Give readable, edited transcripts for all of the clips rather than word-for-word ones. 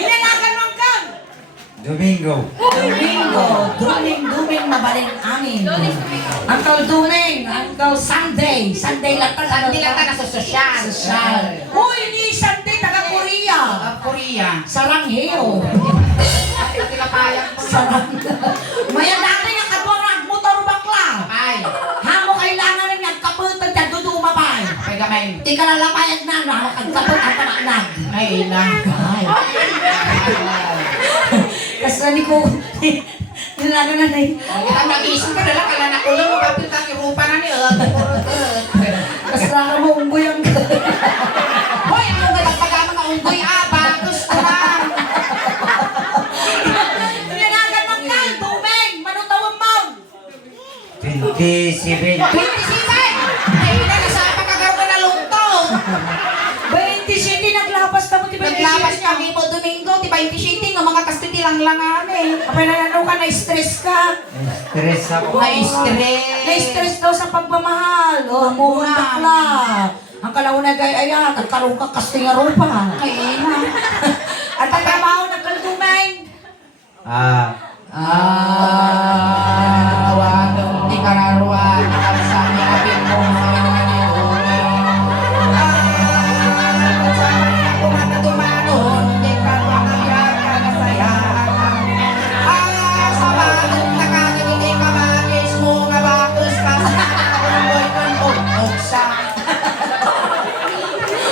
Inanagan mong kang. Domingo. Duming mabaling angin. Uncle Duming, Uncle Sunday. Sunday lang Hindi lang ka nasa sosyal. Uy, ni Sunday, taga Korea. Korea. Sarangheo. Tilapayang po. Maya dati nga kadwarag motor bakla. Ay. Hamo kailangan na nagkaputan dyan doon umabay. Ay gamay. Di ka lalapayag na, no? Magkapot ang panaknag. Ay ina. Ay. Kasi nani ko, nilaga na na Kita mag-iisip ka nila kala nakulong mo kapit ang irupa na ni Kasi naka mo unggoy ang Hoy, ang unggoy ang pagama ng unggoy bagus ko lang. Nilaga ng kal, Dumeng, manutawang mo. 27. 27! Ay ina, nasaan ka kagawa na lungtong? 27 naglapas na mo, di ba? Naglapas kami po Domingo, di 27 ng mga kastiti lang Kapag nanano ka, na-stress ka. Stress ako. Na-stress daw sa pagmamahal. O, muhang bakla. Ang kalauna gay, ayan, nagkaroon ka kastingaro pa. Ay ina. At ang trabaho ng Kaldumeng. Wadong di kararuan sa nilapin mo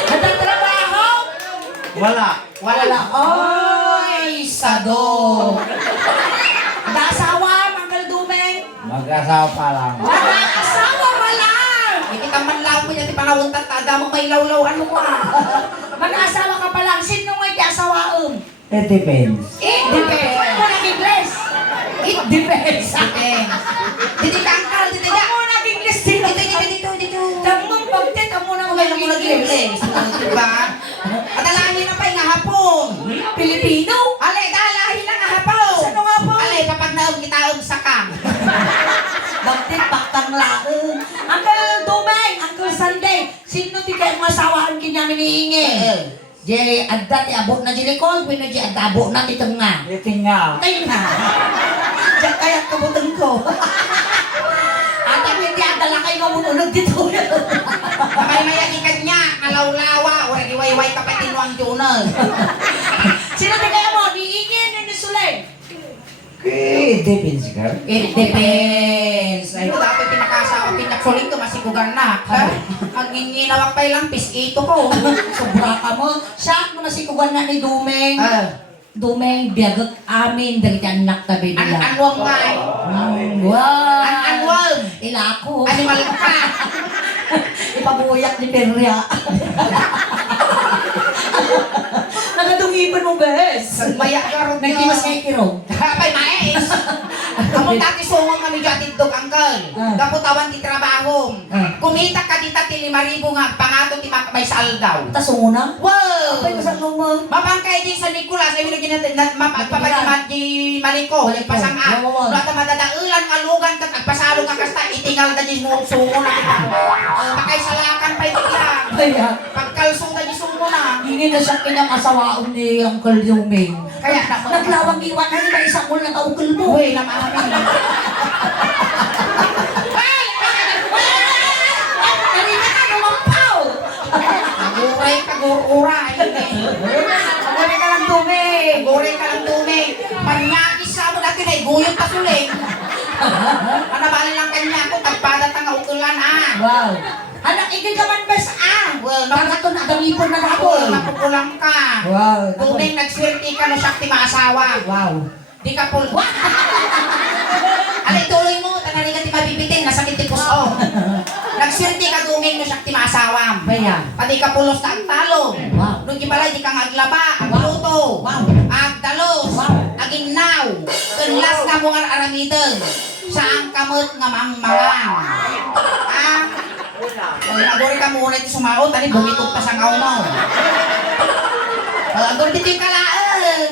At ang trabaho. Wala. Wala. Oy, sado. Nag-asawa, Mang Kaldumeng. Mag-asawa pa lang. Nag-asawa wala. Hindi kita man lang po yung panawuntat tada mo may lawlaw ano ko Mag-asawa ka pa lang. Sino may asawaon? It depends. It depends. Ako nag-Ingles. It depends. Dito ka angkal, dito ka. Ako nag-Ingles. Dito. Damong pagtit, ako na Wala mo nag-English. Diba? At alahin na pa yung hapon. Pilipino. Ale, dalahin na nga hapon. Saan nga po? Ale, kapag naong kitaong sakang. Bakit baktang laong? Uncle Dumeng, Uncle Sunday, sino ti kayo masawaan kinyamin niingi? Di adda ti abot na jilikod, wino di adda abot na ti tengah. Tinggal. Tengah. Diyan kaya kabutang ko. At ang hindi adda lang kayo mamunulog dito. Mamay-maya ikan niya, nalawlawa, wala iwayway ka pa tinuang tunag. Sino ti kayo mo? Niingin ni Sulay. It depends ka. It depends. Ay, dapat pinakasawa, pinaksuling ko, masikugan na. Ang inginawak pa ilang ito ko. Sobra ka mo. Siya mo nasikugan na ni Dumeng. Dumeng, biyagot amin. Dari anak tabi nila. Anwang nga eh. Wow. Anwang. Ilako. Animal ka. Ipabuyak ni Perya. Nagadungipan mo, bes. Maya ka ron Nagdimas kay Kirong. Kapay mais. Among dati sungong kami dyan dito, uncle. Kaputawan di trabaho. Kumita ka dita ti 5,000 nga pangato ti may saldaw. Tasungo na? Wow! Apay ko sa mo. Mapangkay din sa Nicolas, ay wala ginatid na mapagpapalimad di Maliko, di pasanga. Rata madadaulan kalugan kat agpasalo ka kasta itingal na di sungo na kita. Makay salakan pa itingal. Kaya, Pagkalsong na di sungo na. hindi na siya kinakasawaon ni Uncle Dumeng. Kaya Naglawang iwan na nila isang mul na kaukol mo. Uy, naman Narina ka, lumampaw! Naguray ka, gururay. Ako ka lang Dumeng. Naguray ka lang tumig. Manyakis sa mo dati na iguyot pa suling. Manabalin lang kanya ako, tagpadat ang utulan Wow. Anak, igil ka man bes Well, Pagkato na damipon na Ako, ako. napupulang ka. Wow. Tumig, nagswerte ka no sakti maasawa. Wow. Di ka pul... Alay, tuloy mo. Tangali ka ti mabibitin. Nasakit ti puso. Nagswerte ka tumig no sakti maasawa. Baya. Pati ka pulos na ang talo. Wow. Nung ibalay, di kang aglaba, agluto, Wow. agdalos, Wow. aginaw, kenlas na bungar aramideng, saang kamot nga mangmangang. Agori ka muna ito sumaot, tani bumitog pa sa ngaw mo. Agori dito yung kalaan.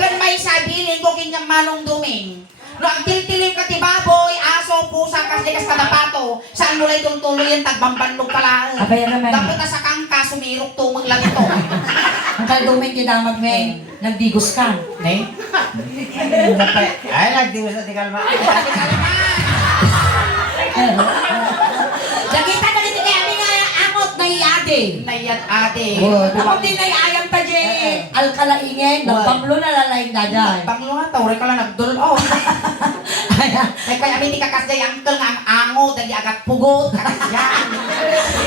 Kan may sabilin ko kinyang manong duming. No, ang tiltilim ka ti baboy, aso aso, pusa, kasi kas kadapato. Saan mo lang itong tuloy yung tagbambanlog pala. Abay naman. Dapat na sa kangka, sumirok tumag lang ito. Ang kaldumin kinamag may nagdigos ka. Ne? Ay, nagdiwas sa tikalma. Nakita na kita kaya kami nga amot na iade. Nayat ate. Ako din na iayam pa dyan. Alkalaingin, nagpanglo na lalaing daday. Panglo nga, tawre ka lang nagdulo. Ay, kaya amin di kakasday uncle nga ang ango, dali agad pugot. Yan.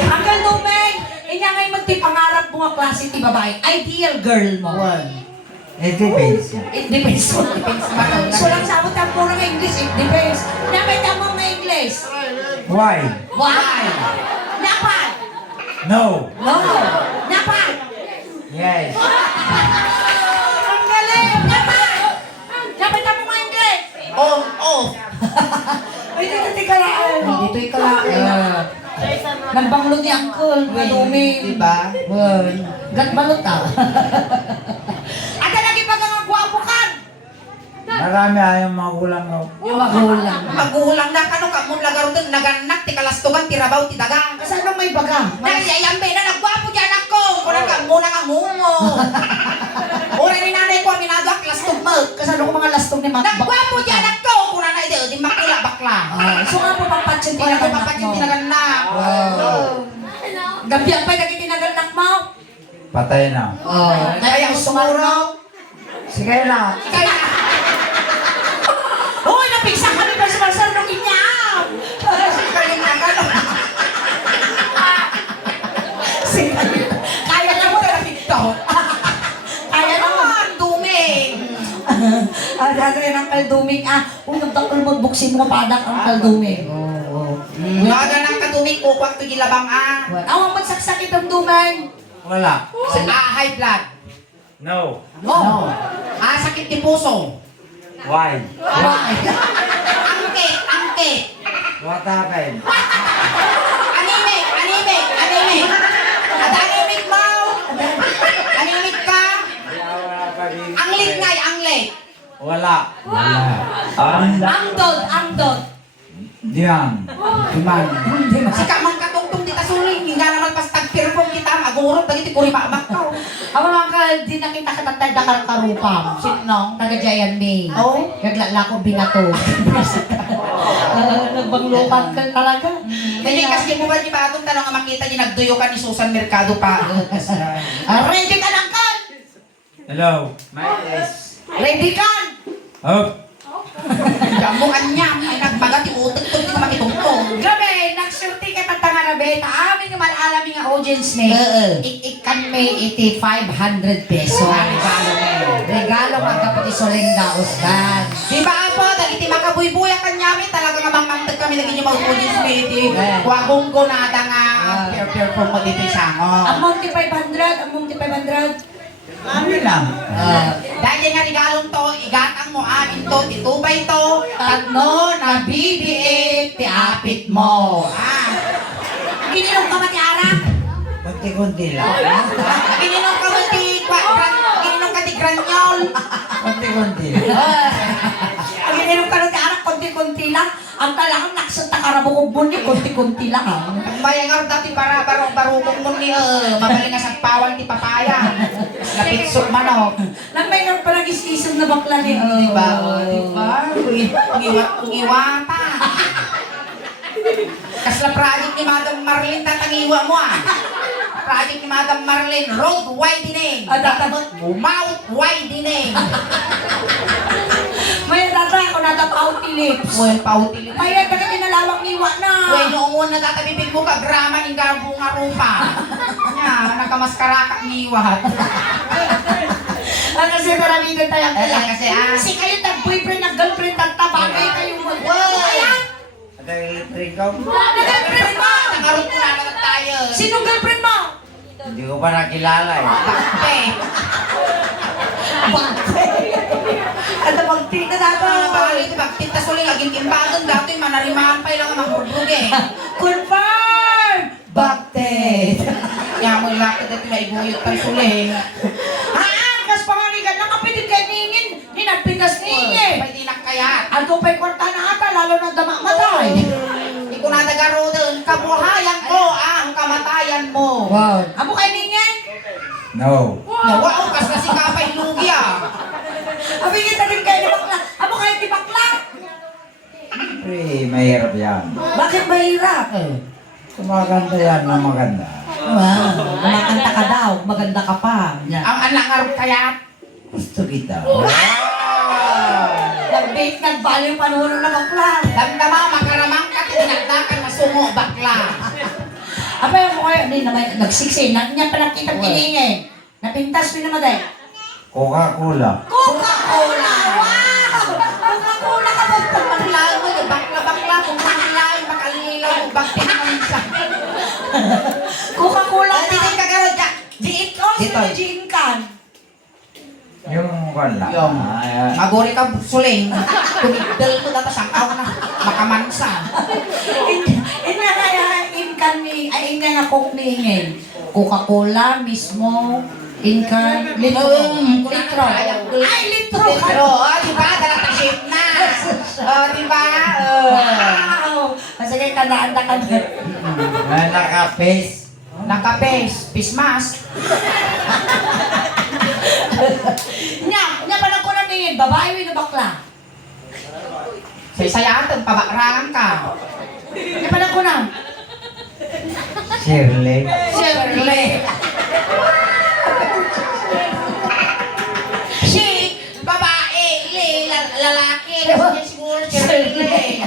Uncle Dumeng, inya ngay magtipangarap mo nga klase ti babae. Ideal girl mo. It depends. It depends. Depends man. So lang sabot ang puro nga English, it depends. Napay mo nga English. Why? Why? Napan? No. No. Napan? Yes. Ang galing! Napan? Napay mo nga English. Oh. Ay, dito ti karaan. Dito ikalaki. Nagbanglo ni Uncle, maduming. Diba? Gatbalot ah. Ada lagi pag ang gwapo ka. Marami ayong magulang ko. Yung magulang. Magulang na kano ka mo lagaro din naganak ti kalastugan ti rabaw ti dagang. Kasi anong may baga? Nagyayambe na nagwapo dyan ako. Kuna ka muna nga mungo. Ura ni nanay ko aminado ang kalastog mo. Kasi ano ko mga lastong ni Mac. Nagwapo dyan ako. Kuna na ide di makila bakla. So nga po pampatsin Wala ko tinaganak papatin mo. tinaganak. Gabi ang pa naging tinaganak mo. Patay na. Kaya gusto nga raw. Sige na. Kaya Uy, napigsa kami pa sa masarong inyam. kaya na kano. Kaya na mo. Kaya na mo. Naman duming. Ano yun ang kalduming? Kung nagtakol magbuksin mo padak ang kalduming. Naga ng kaduming kukwak to gilabang Awang magsaksak itong duming. Wala. high blood. No. No. Sakit di puso. Why? Why? Angke. What happened? Anemic. At anemic mo. Anemic ka. Wala pa rin. Anglit. Wala. Angdod. Diyan. Diman. Si kamang katungtong di tasuling. Nga naman pas tagpirpong kita. Magurot. Dagiti kuri mamak ka. Ang mga di nakita ka tatay na karupam. Sino? Taga Giant May. Oh. Naglala ko binato. Nagbanglukan ka talaga. Kaya kasi mo ba di ba itong tanong nga makita niya nagduyo ka ni Susan Mercado pa. Ready ka lang kan? Hello. My is. Ready ka? Up. Jamuan niya. Ay nagbaga ti utot to. Di ka makitungtong. Gabi, nagsurti ka tatanga na beta. Amin yung malalabi nga audience ni. Ikan may 500 peso. Regalo nga kapati soling daosdan. Di ba po? Dagiti makabuy-buya kanyami. Talaga nga mamantag kami naging yung mag-audience meeting. Wagong ko nada nga. Pure from mo dito isango. Among ti 500, among ti 500. Amin lang. Dahil nga regalong to, igatang mo amin to, titubay to, tatno na BBA, tiapit mo. Ginilong ka mati arang? Kunti-kunti lang. Gininong ka mo gininong ka ti granyol. Kunti-kunti lang. Ang ginilong ka mati arang, konti-konti lang. Ang talagang naksanta karabukog mo ni, konti-konti lang. Bayang nga dati para barukong mo ni, mabaling nga sagpawan ti papaya. Lapitsok manok. Nang may nang paragis-isog na bakla ni. Diba? Ngiwata. Kasla project ni Madam Marlene tatangiwa mo Project ni Madam Marlene, road widening. Mouth widening. May tata ako natapaw ti lips. Well, pautil. May taga tinalawang niwa na. Well, noong una natabibig mo ka, grama ng gabo nga rupa. Nya, nagkamaskara ka niwat. Ang kasi maraming tayo. Kasi Si kayo nag-boyfriend, nag-girlfriend, nagtabagay kayo mo. Ada electric ko? Nag-girlfriend mo? Nakarot ko na tayo. Sinong girlfriend mo? Hindi ko pa nakilala eh. Bakte. Ano bang tingnan natin? Balik, bakit tas ulit, aging timbagan, dati manarimahan pa ilang mahurbrug Confirm! Bakte! Kaya mo ilakad at maibuyot pa suling. Kas pangaligan lang kapitid kay ningin. Ninagpigas ningin. Pwede na kaya. Ato pa'y kwarta na ata. lalo na dama-matay. Hindi ko nadagaro doon. Kabuhayan ko ang kamatayan mo. Wow. Amo kayo ningin? No. Nawa ko kasi kapay lugi ah. Abi kita din kayo ni bakla. Amo kayo ni bakla? Siyempre, mahirap yan. Bakit mahirap? Kumaganda yan na maganda. Wow. Kumakanta ka daw. Maganda ka pa. Yan. Ang anak nga kaya. Gusto kita. Nag-date, nagbaliw panulo na bakla. Damdama makaramang ka tinagdakan masungo bakla. Apa mo kayo? Hindi naman, nagsiksi. Niya pa nakita kiningin. Napintas mo naman dahil. Coca-Cola. Coca-Cola! Wow! Coca-Cola ka ba? Paglayo mo, bakla kung paglayo, makalilaw, bakit naman sa. Coca-Cola Hindi ka. din kagaro dyan. Diin ko, sino diin kan? Yung wala. Yung magori ka suling. Tumigdal ko data sangkaw na. Makamansa. Ina kaya inkan ni, ay ina nga kong ningin. Coca-Cola mismo, inkan, litro. Litro. Ay, litro! Pero, diba? Dalata ship na. Diba? Wow! Sige, kanaan na ka na. Nakapis. Naka-face, pismas. Nya pa lang ko na ningin, babae na bakla. Say-sayatan, pabakrangan ka. Nya pa lang ko na. Shirley. Shirley. Si babae, lalaki. Kasi siguro Shirley.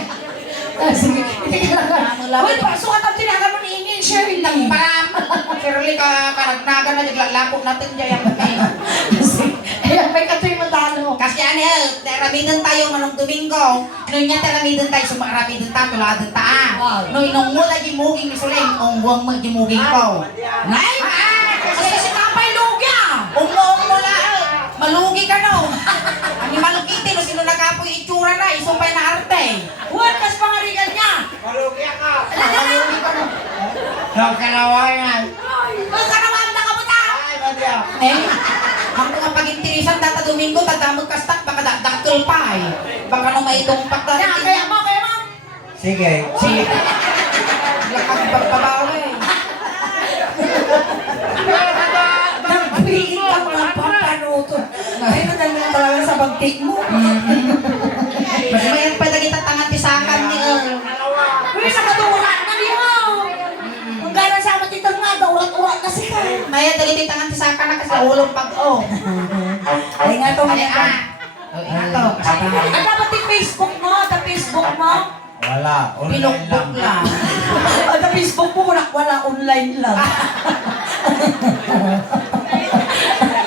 Sige, hindi ka lang. Uy, pasukat ang tinagan mo niingin, Shirley. Param. Shirley ka karagnagan na naglalapok natin dyan. Ayan, may katoy mo talo. Kasi ano, ramidan tayo manong Domingo. Noon niya ramidan tayo, sumakaramidan tayo, tuladan taa. Wow. Noon nung mula gimuging ni Suleng, ungwang mo gimuging ko. Nay! Kasi si Kapay Lugya! Ungwang mula, malugi ka no. Ang malugiti, no, sino nagapoy itsura na, isumpay na arte. Huwag kas pangarigan niya! Malugi ka no. Nakalawayan. Magkarawan na kamuta! Eh, ang mga pag-intirisan data Domingo, tadamag kastak, baka daktul pa eh. Baka nung maitungpak na. Kaya mo! Sige. Si, lakad pagpabawi. Nagbihin ka mga pampanuto. Ay, madali na talaga sa bagtik mo. Mayan pa na kita tangan tisakan ni Uy, nakatulak na niyo! Kung gano'n sa amat ito nga, daurat-urat na siya. Maya dali tangan tisakan na kasi ulong pag-o. Ay nga to, Ay, Ito. Ang dapat yung Facebook mo, the Facebook mo. Wala. Online Pinukbok lang. Ang the Facebook mo, wala online lang.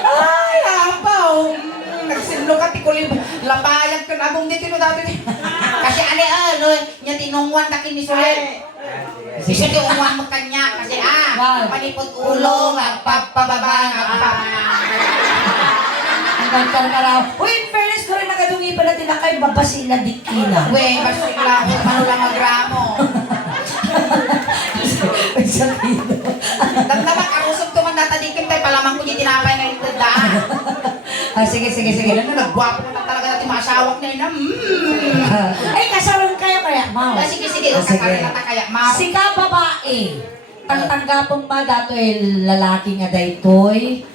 Ay, apaw. Nagsinlo ka, tikulib. Labayag ka na abong dito dati. Kasi ano, niya tinungwan na kinisulit. Kasi tinungwan mo kanya. Kasi Wow. panipot ulo, magpapababa, Hanggang karkaraw. Uy, in fairness ko rin nagadungi pala tinakay babasila dikina. We, basila, ano lang agramo. Ay, sabihin. Damdaman, karusog to man datadikim tayo, palamang ko yung tinapay na ito daan. Sige. Ano, nagwapo ko na talaga natin masawak na yun. Ay, kasalan kayo kaya, Mau. Sige, kasari na ta kaya, ma. Si ka babae, ang tanggapong ba dato ay lalaki nga daytoy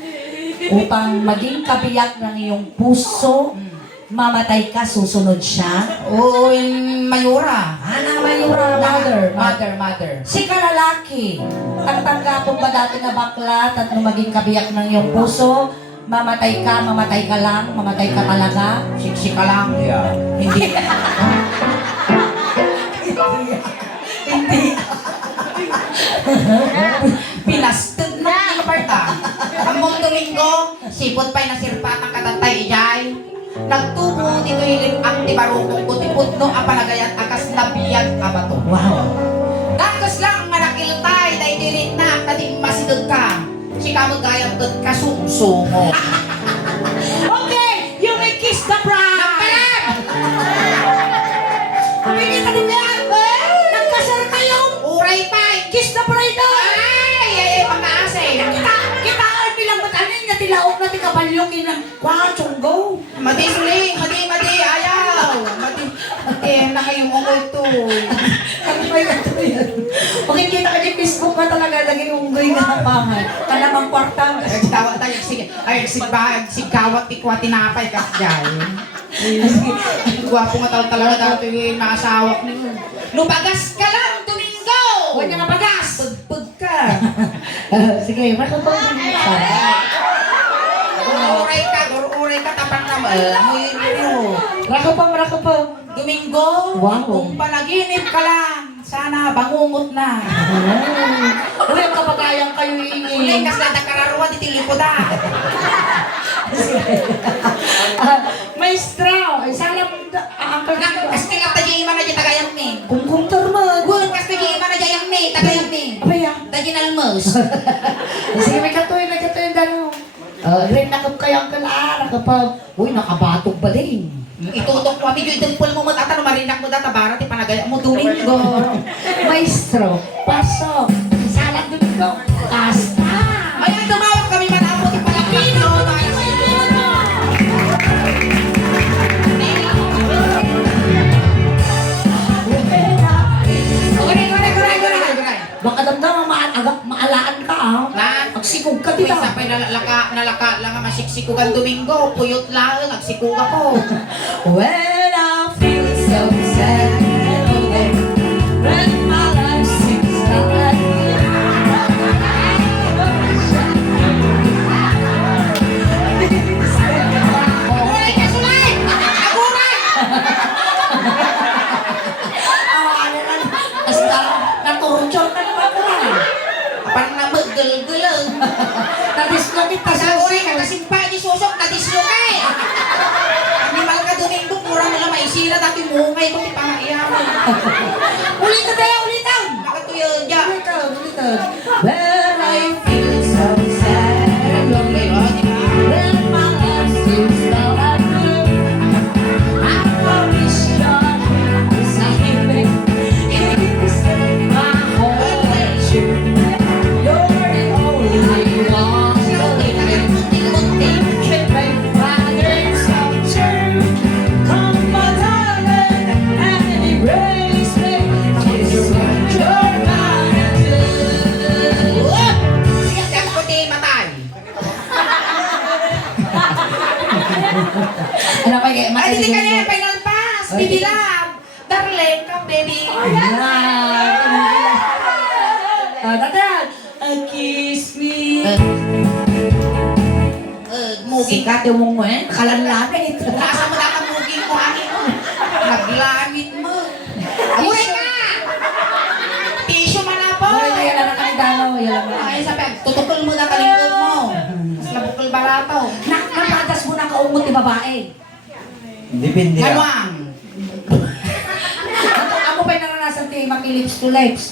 upang maging kabiyak ng iyong puso, mamatay ka, susunod siya. Oo, yung mayura. Ana, mayura, mother. Si ka lalaki, ang tanggapong ba dato nga bakla at maging kabiyak ng iyong puso, mamatay ka lang, mamatay ka talaga. Siksik ka lang. Yeah. Hindi. Hindi. Pinastud na yung parta. Among Domingo, sipot pa'y nasirpat ang katantay ijay. Nagtubo dito yung ang tibarukong kutiputno ang palagayat akas nabiyag abato. Wow. Dakas lang manakiltay dahil dilit na kating masidod ka. Si kamot gayang dod ka sumsumo. Okay, you may kiss the bride. Pwede ka din yan. Nagkasal kayo. Uray pa! Kiss the bride. Ay, pag-aasay. Kita ay bilang batanin na tilaok na tikabalyokin ng wow, chunggo. Madi suling, madi, ayaw. Madi, na kayo mo ito. Ano ba yan? Okay, kita ka di Facebook ka talaga, lagi unggoy nga pangan. Kanamang kwarta. Tawag tayo, sigkawat tikwa tinapay ka dyan. Gwapo nga tawag talaga dati yung mga asawak niyo. Lubagas ka lang, Domingo! Huwag niya nga bagas! Pagpag ka. Sige, makapag Uray ka, tapang naman. Amoy mo. Rakapam. Domingo, Wow. kung panaginip ka lang, sana bangungot na. Uy, ang kapagayang kayo Ulay ingin. kas na nakararuan, ditilipo da. Maestro, sana ang Kas kilap ta dyan yung mga dyan tagayang me. kung tarmag. Gulong kas na dyan yung mga dyan me, tagayang me. Apa yan? Dyan almos. Sige, may katuloy dano. Rin nakap kayang kalara kapag, uy, nakabatok ba din? Itutok ko, medyo itulpul mo matata, marinak mo data, barat, ipanagaya mo, Domingo. Maestro, pasok. Salat Domingo. Kasta. Ayan, tumawag kami matapos yung Palapino. Baka damdam maalaan ka ah. Na, Magsikog ka Kung dito. isa pa'y nalaka lang nga masiksikugan Domingo, puyot lang, nagsikug ako. When I feel so sad, when my life seems like Aguray ka, Sulay! Aguray! Hasta naturunchol ka naman ko na. Parang namaggal-galang. Nabislo kita sa Aguray ka, kasimpa di susok, nadislo ka eh. Animal ka, Domingo, mura nila maisira, dati mungay ko, ipangaiyaman. Ulitan tayo, ulitan! Nakatuyo dyan. Ulitan. When I feel so sad and lonely, when my life seems like blue, I promise you, sa himig, hindi my whole life. You're the only one so can make my dreams come true. Come my darling and embrace me. Kiss your mouth and blue. Sigat ko di matay. Ano pa kayo? Ay, hindi ka niya, final pass, baby love. Darling, come baby. Tatan, kiss me. Muging ka. Sikat yung mong mo eh. Kalanlamit. Nasa mo na muging mo, akin mo. Naglamit mo. Amuray ka! Tissue man na po. Ay, yan lang ang dalaw. Yan lang. Ay, sabi, tutukol mo na talingkod mo. Mas nabukol barato. Napadas mo na kaungot ni babae. Depende ah. Manuang. Ako pa'y naranasan ti makilips to lips.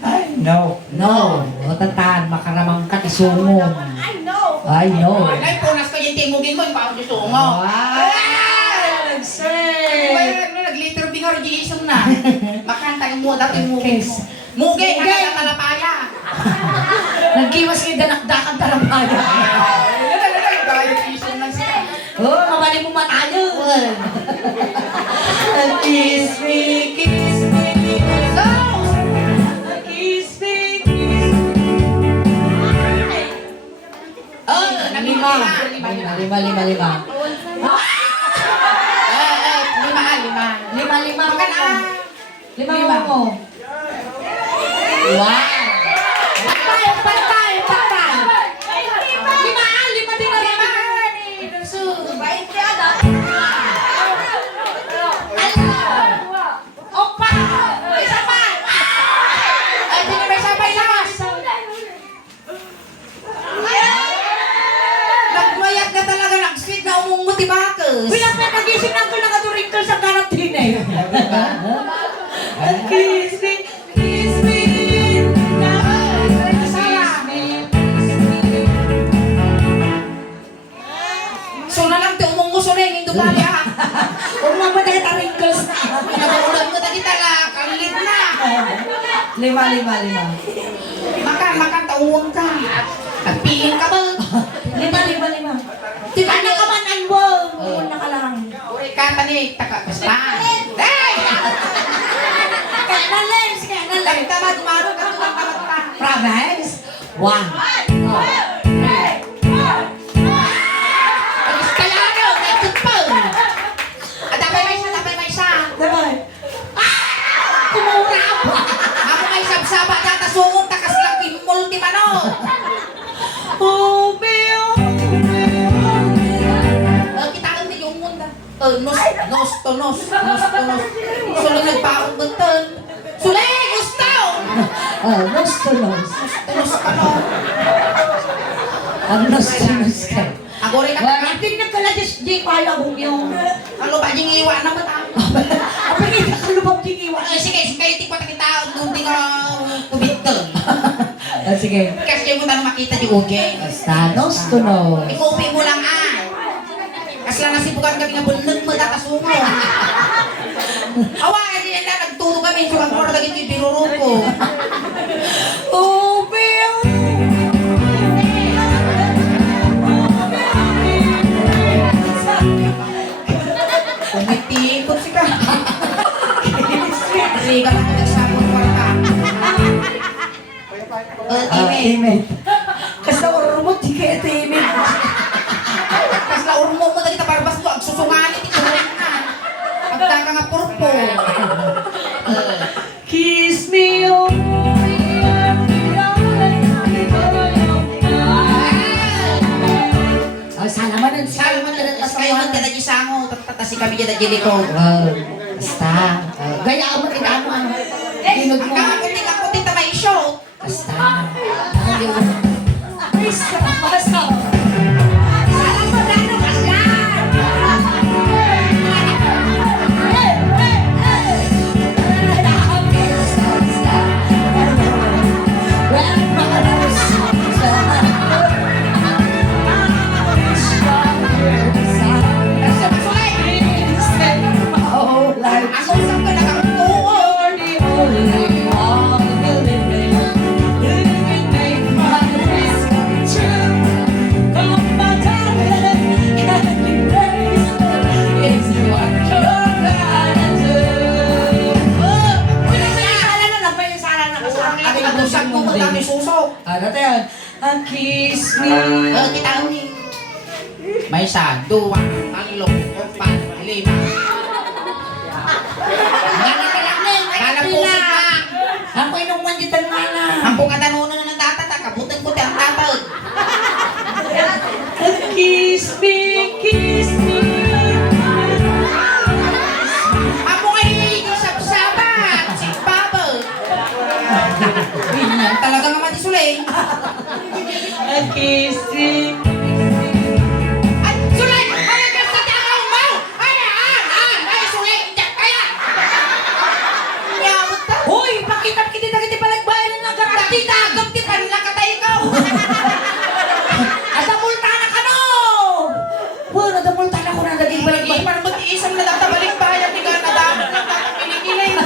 Ay, no. No. O tatan, makaramang katisungon. I know. Ay, punas ka yung timugin mo, yung paong disungo. Ay, nagsay. Ay, nag-liter bingar Jason na. Makanta yung mo, dati yung mugin mo. Mugay, Mugay. hanggang talapaya. Nagkiwas kayo danakdakan talampaya. Bayo Jason lang siya. Oh, mabali mo matayo. Kiss me, kiss me. So, Kiss me, kiss me. oh, Lima. lima. Lima. Lima. Makan ah. Lima mo. Wow. Pantay. Lima din na lima. Opa! Isa pa! Ay, pinabay-sabay lakas. Nagmayat na talaga, nag-sweet na umunguti bakos. Pinapit nagising na ko nakaturinkle sa karatin eh. Kiss me, kiss me. So na lang, umunguso na yung indubali ah. Huwag mo ba dahil tarinkles na? Pinag-ulam mo tadi tala, kalit na. Lima. Makan, taungon ka. Nagpiin ka ba? Lima. Tika na ka man, Anbo. Muna ka lang. Uri ka pa ni, basta. Hey! guys. 1, 2, 3. Kaya ano, nagtut pa. Dapat may isa. Diba? Kumura pa. Ako may sabsaba data sungong takas lang pinmulti mano. Kita ang yung munda. Nos to nos. Sulong nagpaong bunton. Sulay, gusto! Nos to nos. Nos ka no. Ang nos to nos ka. Ako rin Wala, tingnan ka lang di kaya kong yung... Ano ba yung iwa na ba tayo? Apa kita kalubog yung iwan? Sige, tikwa ta kita. Doon din ka kubitol. Sige. Kasi mo tayo makita di uge. Basta, nos to nos. Ikupi mo lang Kasi lang nasibukan kami nga bunod mo datasungo. Awa, hindi na nagturo kami. Sukan ko na naging yung biruro ko. Umitikot si ka. Riga lang ko nagsabot kwarta. Teammate. Kasi urumot, di kaya teammate. Kasi la urmo mo na kita barbas mo. Ang susunganit ito na. Agka nga purpo. Kiss me on salaman ang Salamat na rin. Kayo man ka na di sango. Tatasi kami dyan na jiliko. Basta. Gaya mo rin ano. Ginog mo. Ang kuting ta may show. Basta. Basta. Salamat na rin. Kasyan. Kasi masulay. Ako isang ka nakakatuon. Nagusag mo mo dami susok. Ano tayo yun? Kiss me. Kita ni. May isa, dua, tatlo, empat, lima. Nalapusik na. Ako inuman kita nga na. Ang pungatanono na ng data, kabutan ko ang tatag. Kiss me, kiss me. Ako ay sabsabat, si Papa. Yan talaga nga matisulay. Kiss me. Ay, sulay! Ay, sa tiyakaw mo! Ay, sulay! Diyak kaya! Nyamot ka! Hoy, pakita kita palagbayan ng Tita, gabti pa nila ka tayo ikaw! Ada multa na ka no! Hoy, nadamulta na ko na naging Balagi, balagbayan. parang mag-iisang na databalik bayan ni Gana Dano ng tatapiligiling.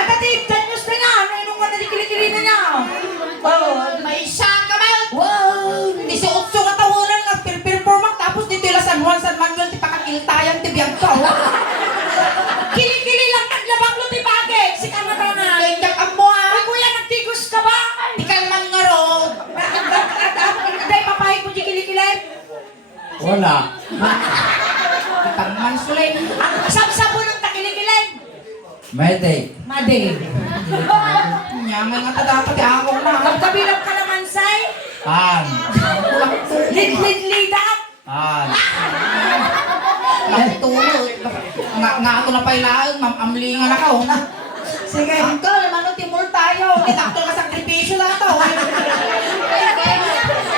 At ati, 10 news na nga. Ano yung mga nalikili-kili na niya? May isa ka ba? Wow! 18 ka tawanan na performance tapos dito yung San Juan, San Manuel, ti pakakiltayan, ti biyang ka. Kili-kili lang naglabang lo ti bagay. Si kamatanan. Ganyak ang mo Ay, kuya, nagtigos ka ba? Di ka naman nga ro. Day, papahig mo di kili-kilay. Wala. Kitang man sulay. Ang sab-sabo ng takili-kilay. Mayday. Made. Nyamay nga ta dapat ako na. Magkabilog ka naman, say. An. Lid-lid-lidat. An. Tulog. Nga ako na pailaan, mamamlingan ako. Sige. Uncle, mano timur tayo. Itakto ka sakripisyo lang to.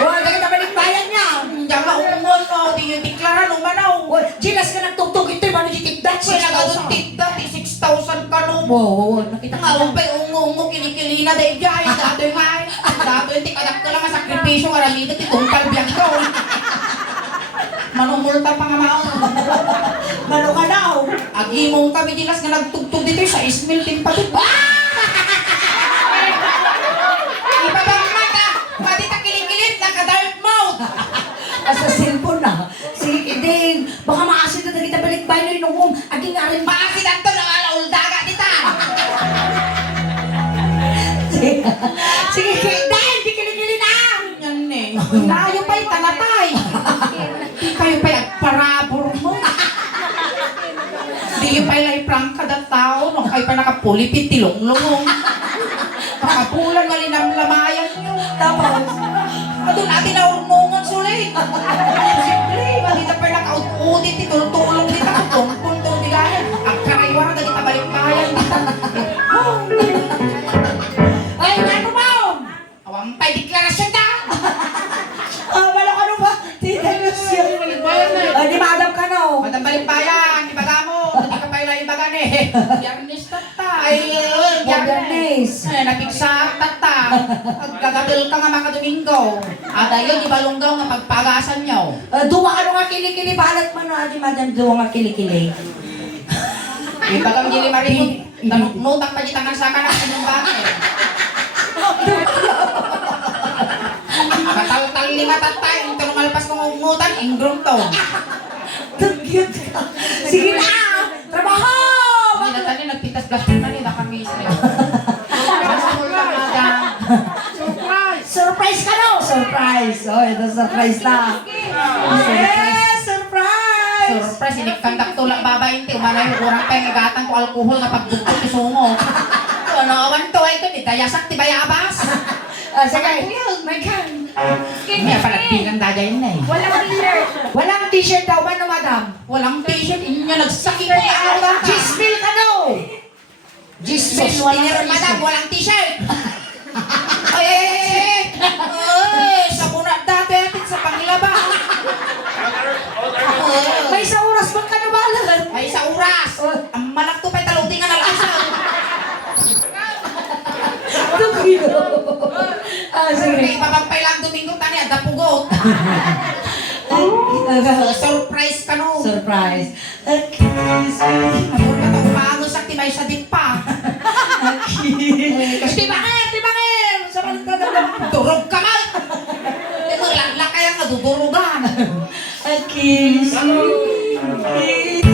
Huwag na kita balikbayan niya. Diyan ka umungol mo. Di yung deklaran umanaw. Huwag, Gilas ka nagtugtog ito. Mano di tigdat? Kaya nga doon tita, 6,000 ka no. Wow, nakita Nga umpay ungo kilikili na dahil dyan. Dato yung nga. Dato yung tikadakto lang ang sakripisyo. Karalito titungkal biyak ko. Manumulta pa nga mao. Mano ka daw. Agimong kami dilas nga nagtugtog dito sa Ismail Timpalit. Ibabang mata, pati ta kilikilip, naka-dark mouth. Asa cellphone na. Sige, din. Baka maasin na kita balikbayan na inungong. Aging nga rin ba? Maasin ang to, nangalawul daga dita. Layo pa'y tanatay. Di kayo pa'y agparabor mo. Di yung pa'y laiplang kada tao, no? Kayo pa nakapulipit, tilong-lungong. Nakapulan, malinam-lamayan nyo. Tapos, Doon natin na urunungan sulit. Simple, matita pa nakaut-udit, tulong-tulong dito, tumpun-tulong bigayan. Ang karaywa na kita balik-bayan dito. ay, ano ba? Awang pa'y deklarasyon na. Wala ka ano ba? Tita Lucia. Di madam ka na, oh. Madang balik-bayan, ibaga mo. Hindi ka pa'y ibagan eh. Biyernes tata. Ay, Biyernes. napigsa tata. Gagabil ka nga mga Domingo. At ayun, ibalunggaw nga pagpagasan nyo. Duwa ka nga kilikili. Balat mo na, di madam, duwa nga kilikili. Ibagang dili maripot. Tanutang pa jitangan sa kanan inyong bakit. Katal-tal lima tatay. Ito lumalpas kong umutan, ingrong to. Tagyot ka. Sige na! Trabaho! Hindi na tani, nagpitas plastic na rin, nakamiss rin. Surprise ka no? Surprise! Oh, ito surprise na. Yes! Surprise! Surprise, inikkandak tulak babayin ti. Umalay mo kurang pa yung igatang ko alkohol nga pagbukot ti sungo. Ano awan to ay ito, di dayasak ti bayabas. Sige. My God. Kaya pala bilang dadayin na eh. Walang t-shirt daw ba no, madam? Walang t-shirt, inyo nagsakit ko yung ano ba? Gismil ka no? Gismil, Sus, walang tinira madam, t-shirt. walang t-shirt. Ay, sa muna dati atin sa pangilaba. May sa oras bang ka nabalan? Ay, sa oras. Ang malak to pa'y talutingan na lakas. Sige. May babagpay lang Domingo tani, at dapugot. Surprise ka no. Surprise. Kiss me. Ano ka to, umangos at tibay sa dipa. Tibangin! Tibangin! Sa maligtaganda. Durog ka man. Ito lang kaya nga dudurugan. Kiss me. Kiss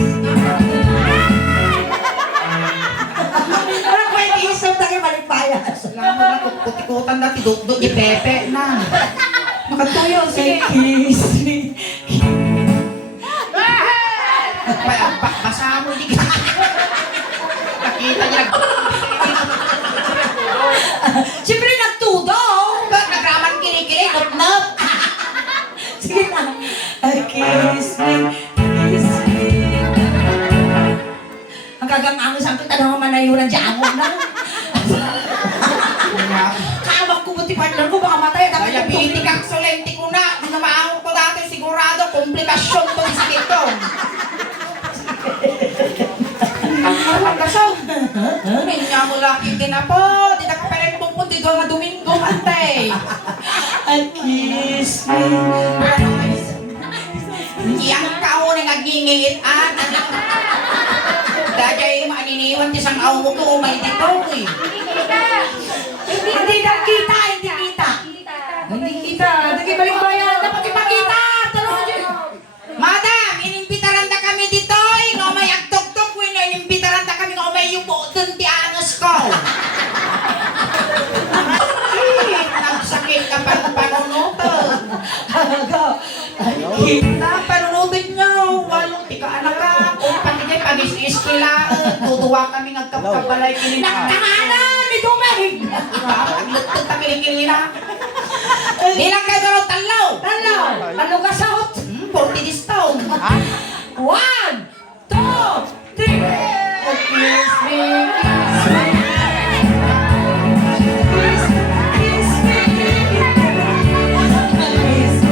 Parang may kiss na tayo maligpayas. Alam mo na, kutikutan na, tidukduk, ipepe na. Makatuyo, sige. Kiss me. Basa mo, hindi ka. Nakita niya. Siyempre nagtudo. Ba't nagraman kinikilig? Nop-nop. Sige na. Kiss me. Kiss me. Ang gagamangos ang kita na manayunan siya ako na. Kawak ko buti partner ko baka matay. Kaya pitik ang solente ko na. Di na maahong ko dati sigurado. Komplikasyon to sa sakit to. Komplikasyon. Ninya mo laki din na po. Di na ka pala yung pupunti doon na Domingo, ante. Kiss me. Iyang kao na nagingilitan. Dahil maaniniwan ti sang aw mo ko may dito eh. Hindi na kita. Hindi kita. Hindi kita. Hindi balik-bayan. Dapat ipakita. Tanong dyan. Madam, inimbitaran na kami dito eh. Nga may agtok-tok ko na inimbitaran na kami nga may yung buotan ti angas ko. Nagsakit ka pa ng panunutan. Kita, panunutan nyo. Walong tika anak ka. Kung pati kayo pag-is-iskilaan. Tutuwa kami nagkapkabalay kinina. Nakakanan ni Dumeng. Lutog kami ng kinina. Ilang kayo daw talaw. Tanaw. Ano ka sahot? 40 discount. 1, 2, 3. Kiss me. Kiss me. Kiss me. Kiss me.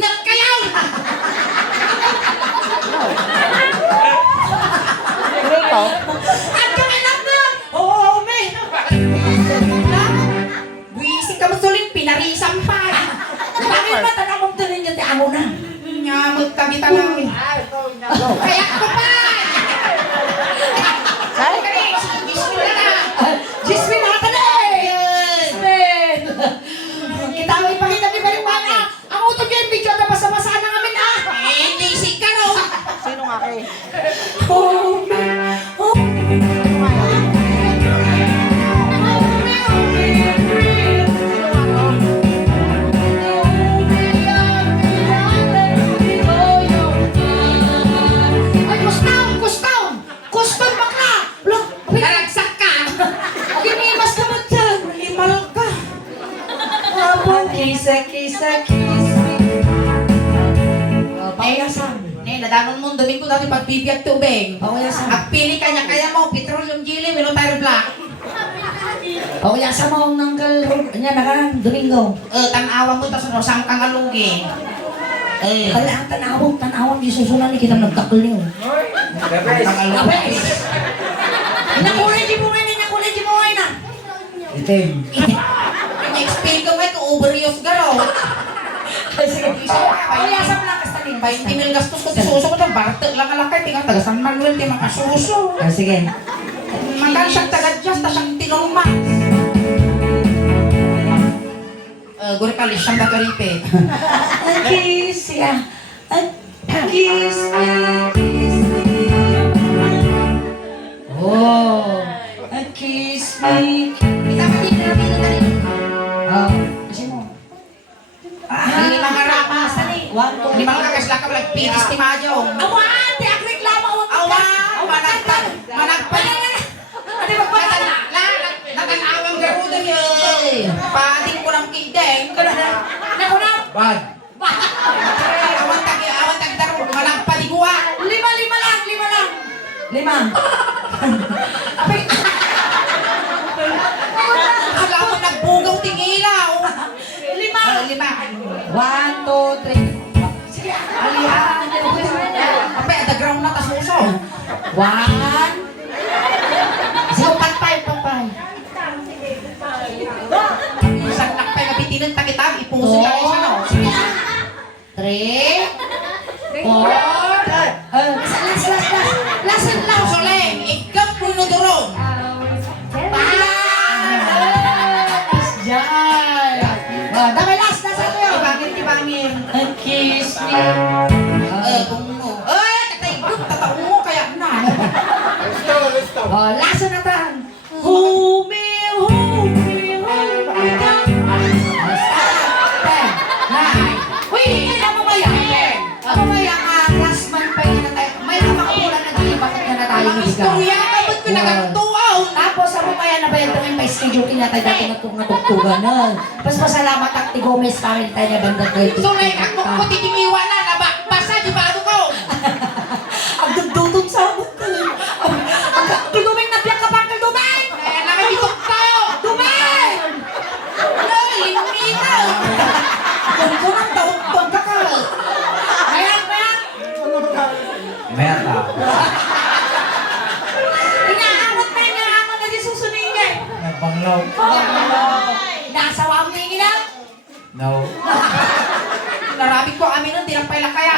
Nap kayo! At yung anak na! Oo, me! Buising ka masulin, pinarisan pa. Bakit ba tanamong tuloy niya ti amo na? Nyamot kami talaw. Kaya ko pa! Ay, kani, bismillah na. Gismin na ka na eh! Gismin! Kita mo ipakita ni Baliwana! Ang utog yung video na basa-basa na ngamin ah! Eh, nisig ka no. Sino nga kayo? Oh, me! Oh, danon mo, Domingo dati pagbibiyag tubig. O kaya sa... Agpili ka niya, kaya mo, petroleum jelly, military black. O kaya sa mga nanggal... Nya na ka, Domingo. Tanawa mo, tas rosang kang alugi. Kaya ang tanawang di susunan ni kita nagtakol niyo. Kapes! Inakulay di mo ngayon, inakulay di mo ngayon na. Itim. Ina-explain ka mo ito, overuse garo. Sige, kaya sa mga kastanin. 20 mil gastos ko, suso ko na, bartek lang alakay, tingnan taga San Manuel, di makasuso. Sige. Makan siyang taga-Diyas, tas siyang tinulman. Guri kalis siyang bagaripit. Kiss ya. Kiss me. Oh. Kiss me. Kita pa din na pino na rin. Kasi mo. Hindi mga rama. One, two. Hindi mga kakasla ka walang pinis ti Madyo. Awan! Di ang reklamo. Awa! Managpan! Managpan! Ate, magpatala. Nakanawang garuda niyo. Pating ko ng kideng. Naku na. Bad. Awan tagdaro. Malang paliguwa. Lima lang. Lima. Apay. Akala mo nagbugaw ting ilaw. Lima. Lima. 1, 2, 3. Sige. Alihan. Apay, at the ground na tasuso. 1. Sige, patpay. Isang lakpay na bitinan takitag. Ipuso ka kayo siya, no? 3, 4. Last. Soleng, ikaw puno doron. Dami last na sa iyo. Tibangin. Kiss me. Kung mo. Katay, tataw mo kaya na. Last na tan. Hold me. Uy, mamaya ka, last month pa yun na tayo. May makakulang na tayo, bakit na tayo Ang istorya, kapag ko nagatuaw. Tapos sa mamaya na ba yung tungin may schedule kinatay dati natugtugan nun. Tapos pasalamat ang Ti Gomez family tayo na banda kayo. Soleng, ako ko titimiwa na, basa, di ba ano ko? Ang dugdudong sabot ka. Ti Gomez nabiyak ka pa, Ti Gomez! Nakabitok ka. Gomez! Liminaw. Kung ko nang taon ka ka. Ayan. Meta. Inaamot na di susunin niya. Nagbanglaw. Nasawa mo yung ina? No. Narabig ko amin nun, di lang pala kaya.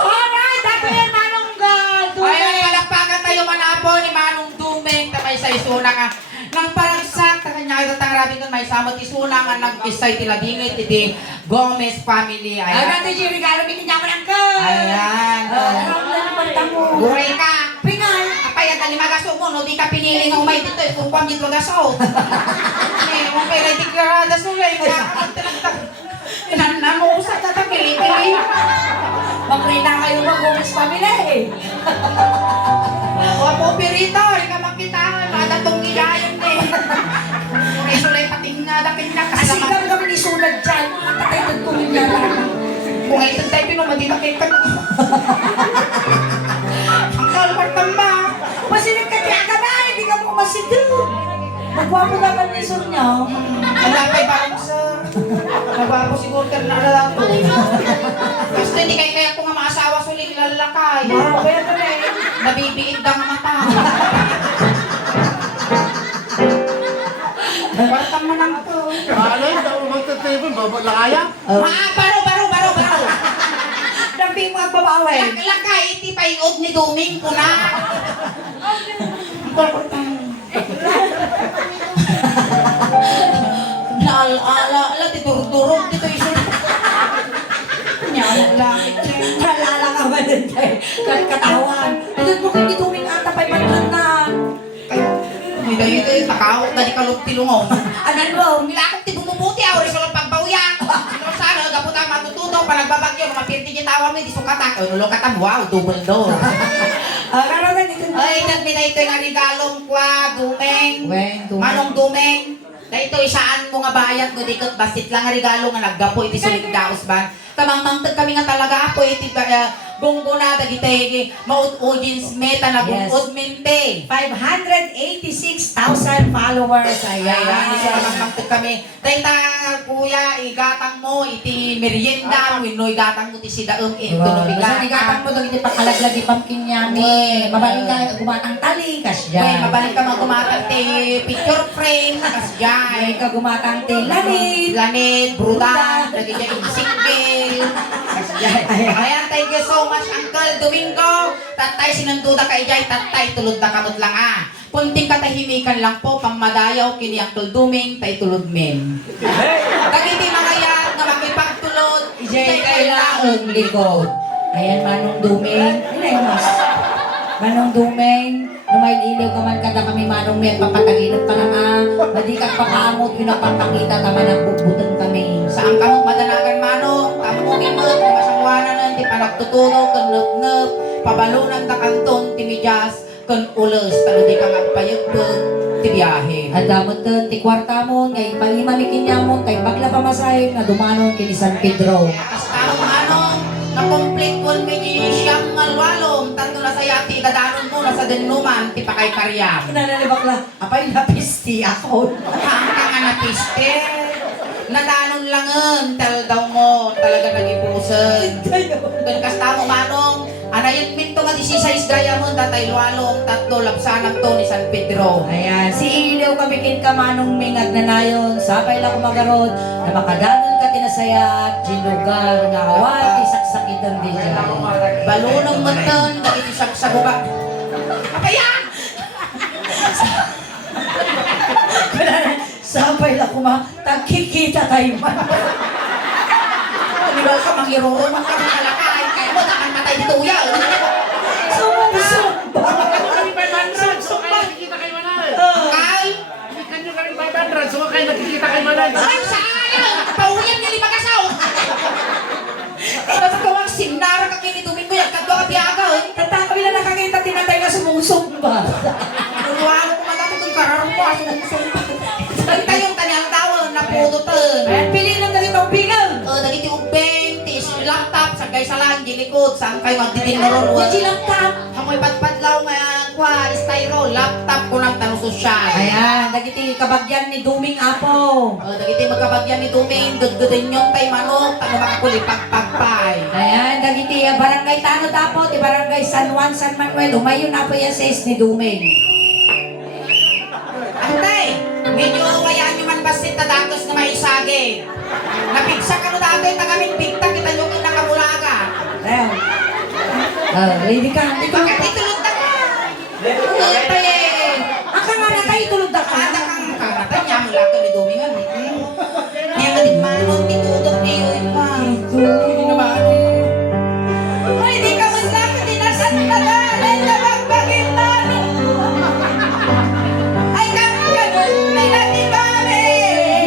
Alright, ako yan, Manong Ay, palakpakan tayo manapo ni Manong Dumeng, tamay sa isuna nga. Nang parang sakta kanya ito tangrabing nun, may samot isuna nga nag-isay tilabingit, iti Gomez family. Ay, Ayan. natin yung regalo, bigyan niya ko ng ka. Ayan. Alam na naman mo. Guray ka. Pingal. Apay, ang kalimagaso mo, no, di ka pinili ng umay dito, kung kwang dito gaso. Kung kaya deklarada sulay, nanuusap na ito, pili-pili. Mag-pray na kayo ng Gomez family. O po, pirito, ikaw magkitangan, madatong ilayan eh. May sulay pating na, dakin na Kasi kasalaman. kami nisunod dyan. Ang tatay ko niya lang. Kung ay ito tayo, pinumadidakit ka. Ang kalwar tamba. Masinag ka tiyaga na, hindi ka mo masidog. Nagwapo naman ni Sur niya. Malapay pa ako, sir. Nagwapo siguro ka na lang to. Basta hindi kayo kaya kung nga maasawa suling lalakay. Wow, kaya ka na eh. Nabibiid ang mata. Wartang man ang to. Ano yung daw magtatipon? Babalakaya? Baro. Damping mga babawe. Lakay, iti pa iod ni Duming ko na. Ala, titurog dito isun. Nyala langit siya. Nalala ka ba din kay katawan? Ito mo kung gituming ata pa'y matlanan. Ito, takawak na di kalong-tilungong. Anan mo? Milakot ti bumubuti, awari sa lang pagbawya. Ito sana, gapot ang matututo, panagbabagyo, mapirti yung tawa mo, di sukatak. O, nulong katam, wow, double door. Karaman ito. Ay, nagmina ito yung regalong kwa, Dumeng. Manong Dumeng. Na ito, isaan mo nga bayad, gudikot, basit lang ang regalo nga naggapo, iti sulit daos ba? Kamangmangtag kami nga talaga ako, iti Bungguna dagiti maud-audience meta na Yes. bungod mente. 586,000 followers. Ayan, Ayan. isa mamangtod kami. Tayta, kuya, igatang mo, iti merienda, winoy gatang mo, ti sidaum, ito no Basta igatang mo daw iti pakalaglag ipamkin nyami. Mabalik ka gumatang tali kas Uy, dyan. mabalik ka magumatang ti picture frame, kas Ay dyan. ka gumatang ti lamit. Lamit, brutal, nagiging insigil. Ayan, thank you so much, Uncle Domingo. Tatay, sinunduda ka ijay, tatay, tulod na kamot lang Punting katahimikan lang po, pamadayaw kini Uncle Duming, tay tulod men. Kagiti mga yan, nga makipagtulod, Ijay kailangang likod. Ayan, Manong Dumeng. Ay, mas. Manong Dumeng. Numayin ilaw ka man kada kami Manong men. Papataginot ka lang Madi ka pakamot. Pinapapakita ka man nagbubutan kami. Saan ka mo madanagan manong, tamo imot, masangwanan na, di pa nagtuturo, kan nup-nup, pabalunan ta kanton, timidjas, kan ulos, talo di ka magpayagpag, ti biyahe. At damot nun, ti kwarta mo. Ngay pangimamikin niya mo. Kay bagla pamasahin na dumanon kini San Pedro. Tapos tao manong, na-complete ko may siyang ngalwalong, tanto na sa yati, dadanon mo na sa denuman, ti pa kay karyam. Nanali bakla. Apay napisti ako. Hanggang nga napiste. Nadanon langan, tal daw mo, talaga nagibusan. Doon kasta mo manong, anayin minto nga 16 diamond, tatay luwalong, tatlo lapsanang to ni San Pedro. Ayan, si Ilaw kamikin ka manong mingag na nayon, sapay lang kumagarod, na makadanon ka tinasayat, ginugar, nga awan, isaksakitan di dyan. Balunong matan, nagitisag sa guba. Kaya! Sapay lang tagkikita kayo man. Kanibal ka manghiruro, magkakalakay, kaya mo naman matay dito uya. Sumusumba. Kami 500, so kayo nakikita kay Manay. Kay! Kanyo kami 500, so kayo nakikita kay Manay. Ay, sayang! Pauyan niya lima kasaw! Nasa gawang sinara ka kini Domingo, yung kadwa ka biyaga. Tatang kami na nakakita tinatay na sumusumba. Nunuwalo ko man natin itong kararumpa, sumusumpa. Tantay yung tanyang tawon, napututan. Ayan, pili lang dali itong pingang. Dagiti ubeng, tis laptop, sagay sa lang, gilikod, saan kayo magtitinuro? Yung silangkap. Amoy patpadlaw nga, kwa, styro, laptop ko ng tanong sosyal. Ayan, dagiti kabagyan ni Duming Apo. Dagiti magkabagyan ni Duming, gudgudin yung tay manok, tago makakulipagpagpay. Ayan, dagiti barangay Tanod Apo, ti barangay San Juan, San Manuel. Umayon na po yung says ni Duming. Antay, medyo wayaan nyo man basit na datos na may isagin. Napigsa ka no datoy, tagaming bigta, kita nyo kung nakamulaga. Ayan. Ready ka? Hindi ka. Bakit itulog na ka? Antay eh. Ang ka nga na kayo tulog na ka. Kada kang karata niya, mula ka ni Domingan. Niya ka din manong titudok niyo yung pa. Hindi naman. Ay, di ka man lang katinasan ka na. Ay, nabagpagin manong. Ay, kami ganun. May natin kami.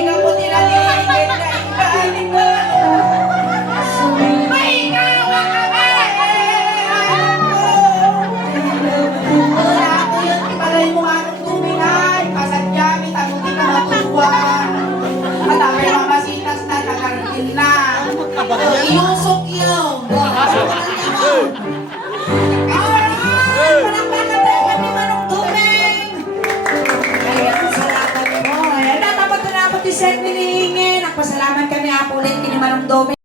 Kaputi natin. May mo. May ikawa kami. Wala ko yun. Ibalay mo anong tumingan. Pasadyami, tagutin ka matutuwan. At ang may mamasitas na nakartin na. Iusok yun. Alright! Palakpakan tayo kami Manong Duming! Ayan, salamat po. Ayan, natapos na po ti Sen Nilihingin. Nagpasalamat kami apo ulit kini Manong Duming.